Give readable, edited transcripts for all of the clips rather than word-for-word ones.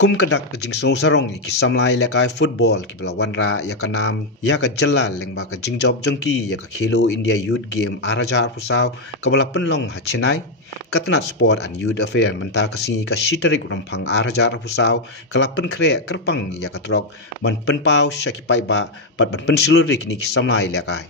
Kum kedak kejing snow sarong ki samlai lekai football ki bela wanra ya kanam ya ka jella lengba ka jingjob jongki ya ka Khelo India Youth Game arajar pusau ka bela penlong hachinai katnat sport and youth affair mental kasi ka shitarik ramphang arajar pusau kala pen kre kerpang ya ka trok man penpau syaki pai ba pat ban pensiluri kini ki samlai lekai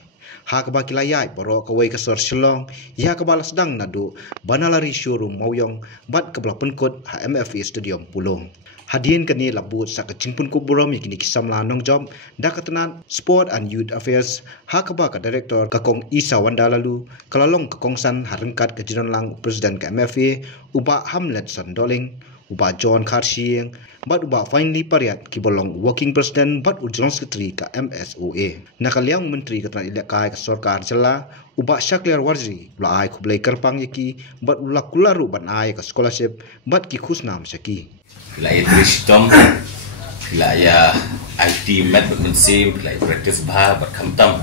ha ka ba kilayai boro ka wei ka sor shillong ya ka balas dang nadu banalari showroom mauyong bat ka bela penkot ha MFA stadium pulong Hadian kani labut sa kacingpun kuburom yakini kisamla nong job dakatanan sport and youth affairs hakaba ka director kakong Isa Wandalalu kalalong kakongsan harengkat kejiran lang presiden ka MFA uba Hamlet Sandoling uba John Karsieng bat uba finally pariat kibolong working president bat ujong secretary ka MSOA nakaliang menteri katran ilekai ka sorkar jela uba Shaklir Warji ula ai kublai kerpang yaki bat ula kularu ban ai ka scholarship bat ki khusnam saki la idristom la ya IT met men sim la practice bha bar khamtam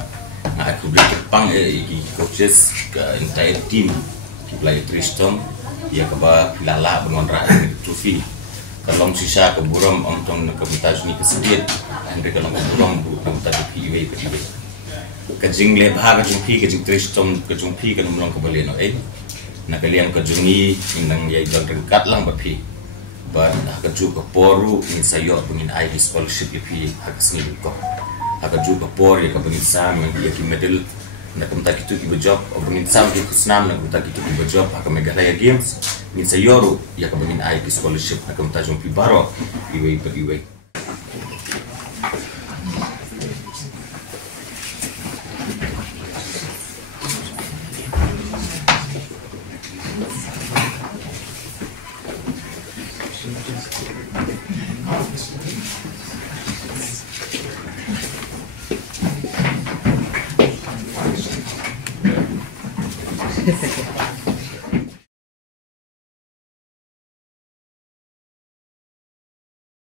na ku bli pang ki coaches ka entire team ki la idristom ya ka ba la bangon ra trophy kalong sisa ke buram ontong ke mutaj ni kesediat ande kalong buram bu mutaj PIW ka jingle bha ka jungpi ka jing idristom ka jungpi ka nomlong ka baleno na kalian ka jungi nang ya idol dekat lang ba pi but hakaju ka poru ni sayo bungin ID scholarship ipi hakasni ko hakaju ka por ya ka bungin sam ya ki medal na kumta kitu ki job bungin sam ki kusnam na kumta kitu ki job haka megalaya games ni sayo ya ka bungin ID scholarship hakamta jumpi baro iwe Hehehe